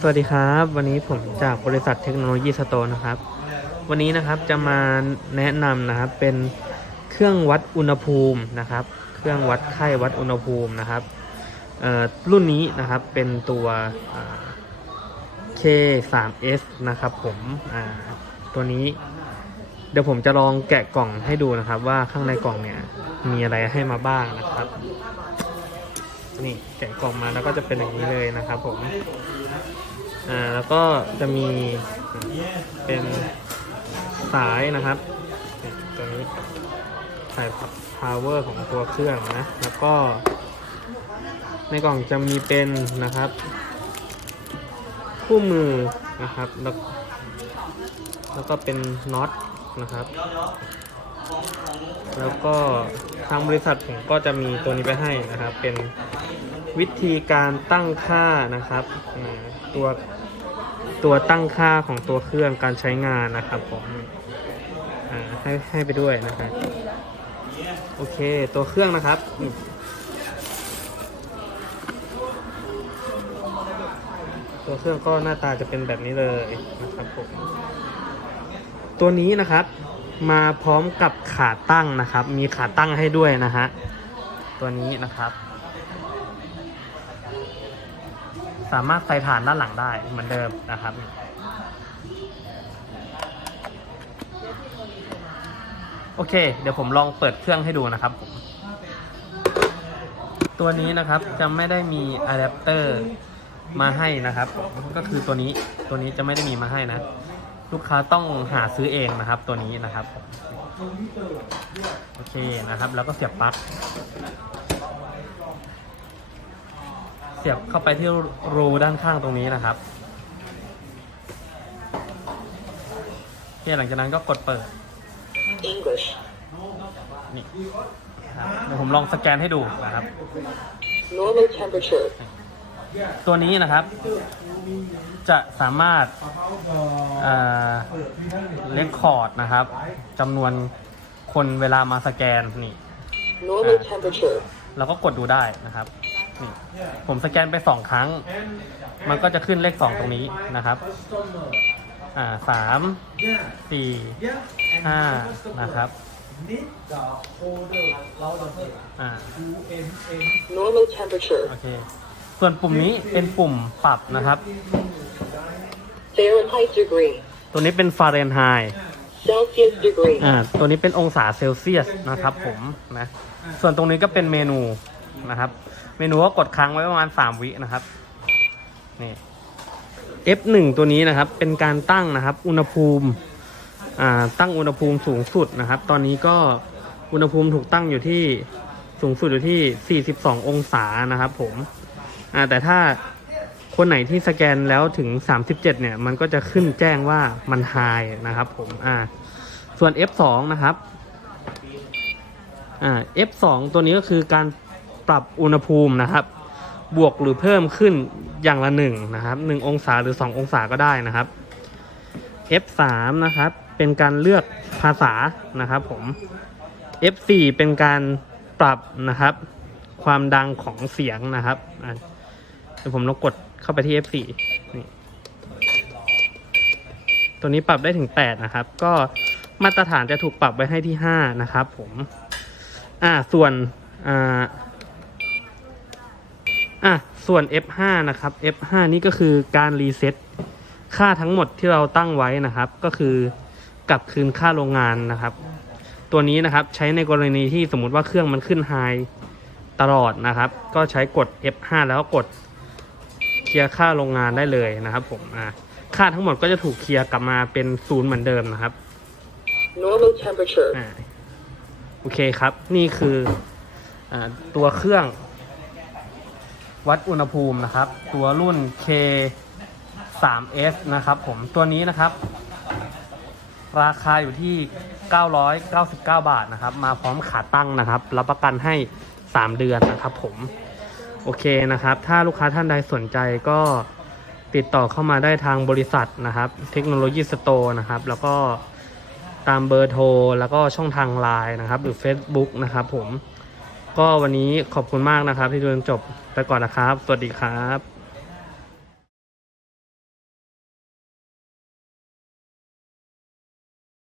สวัสดีครับ วันนี้ผมจากบริษัทเทคโนโลยีสโตร์นะครับ วันนี้นะครับจะมาแนะนำนะครับเป็นเครื่องวัดอุณหภูมินะครับ เครื่องวัดไข้วัดอุณหภูมินะครับรุ่นนี้นะครับเป็นตัว K3S นะครับผมตัวนี้ เดี๋ยวผมจะลองแกะกล่องให้ดูนะครับ ว่าข้างในกล่องเนี่ยมีอะไรให้มาบ้างนะครับ นี่แกะกล่องมาแล้วก็จะเป็นอย่างนี้เลยนะครับผม อ่าแล้วก็จะมีเป็นสายนะครับตัวนี้สาย power ของตัวเครื่องนะ แล้วก็ ในกล่องจะมีเป็นนะครับ คู่มือนะครับ แล้วแล้วก็เป็นน็อตนะครับ แล้วก็ทางบริษัทผมก็จะมีตัวนี้ไปให้นะครับ เป็น วิธีการตั้งค่านะครับตัวตัวตั้งค่าของตัวเครื่องการใช้งานนะครับผมให้ให้ไปด้วยนะครับโอเคตัวเครื่องนะครับตัวเครื่องก็หน้าตาจะเป็นแบบนี้เลยนะครับผมตัวนี้นะครับมาพร้อมกับขาตั้งนะครับ มีขาตั้งให้ด้วยนะฮะตัวนี้นะครับ สามารถใส่ฐานด้านหลังได้เหมือนเดิมนะครับ โอเค เดี๋ยวผมลองเปิดเครื่องให้ดูนะครับผมตัวนี้นะครับจะไม่ได้มีอะแดปเตอร์มาให้นะครับ ก็คือตัวนี้ตัวนี้จะไม่ได้มีมาให้นะ ลูกค้าต้องหาซื้อเองนะครับ ตัวนี้นะครับโอเคนะครับ แล้วก็เสียบปลั๊ก สียบเข้าไปที่รูด้านข้างตรงนี้นะครับโอเคหลังจากนั้นก็กดเปิด English. นี่ครับเดี๋ยวผมลองสแกนให้ดูนะครับ Normal temperature. ตัวนี้นะครับ จะสามารถเลคคอร์ดนะครับจำนวนคนเวลามาสแกนนี่ Normal Ah. temperature. เราก็กดดูได้นะครับ นี่ผมสแกนไปสองครั้ง มันก็จะขึ้นเลขสองตรงนี้นะครับ อ่าสามสี่ห้านะครับอ่า Normal temperature. โอเค ส่วนปุ่มนี้เป็นปุ่มปรับนะครับ Fahrenheit degree. ตัวนี้เป็นฟาเรนไฮต์ Celsius degree. อ่า ตัวนี้เป็นองศาเซลเซียสนะครับผมนะ ส่วนตรงนี้ก็เป็นเมนูนะครับ เมนูก็กดค้างไว้ประมาณ 3 วินะครับนี่ F1 ตัวนี้นะครับ เป็นการตั้งนะครับ อุณหภูมิอ่าตั้งอุณหภูมิสูงสุดนะครับ ตอนนี้ก็อุณหภูมิถูกตั้งอยู่ที่สูงสุดอยู่ที่ 42 องศานะครับ ผมอ่าแต่ถ้าคนไหนที่สแกนแล้วถึง 37 เนี่ย มันก็จะขึ้นแจ้งว่ามันไฮนะครับ ผมอ่าส่วน F2 นะครับอ่า F2 ตัวนี้ก็คือการ ปรับอุณหภูมินะครับ บวกหรือเพิ่มขึ้นอย่างละหนึ่งนะครับหนึ่งองศาหรือ2องศาก็ได้นะครับ F3 นะครับ เป็นการเลือกภาษานะครับผม F4 เป็นการปรับนะครับ ความดังของเสียงนะครับเดี๋ยวผมลองกดเข้าไปที่ F4 นี่ตัวนี้ปรับได้ถึง 8 นะครับ ก็มาตรฐานจะถูกปรับไว้ให้ที่ 5 นะครับผม อ่า ส่วน อ่า อะส่วน F5 นะครับ F5 นี่ก็คือการรีเซ็ตค่าทั้งหมดที่เราตั้งไว้นะครับ ก็คือกลับคืนค่าโรงงานนะครับ ตัวนี้นะครับใช้ในกรณีที่สมมุติว่าเครื่องมันขึ้นไฮตลอดนะครับ ก็ใช้กด F5 แล้วก็กดเคลียร์ค่าโรงงานได้เลยนะครับ ผมอ่าค่าทั้งหมดก็จะถูกเคลียร์กลับมาเป็นศูนย์เหมือนเดิมนะครับ Normal temperature. อ่าโอเคครับ นี่คืออาตัวเครื่อง วัดอุณหภูมินะครับ ตัวรุ่น K 3S นะครับผมตัวนี้นะครับ ราคาอยู่ที่ 999 บาทนะครับ มาพร้อมขาตั้งนะครับ รับประกันให้ 3 เดือนนะครับผมโอเคนะครับ ถ้าลูกค้าท่านใดสนใจก็ติดต่อเข้ามาได้ทางบริษัทนะครับ เทคโนโลยีสโตร์นะครับ แล้วก็ตามเบอร์โทร แล้วก็ช่องทางไลน์นะครับ หรือ Facebook นะครับผม ก็วันนี้ขอบคุณมากนะครับที่ดูจนจบไปก่อนนะครับ สวัสดีครับ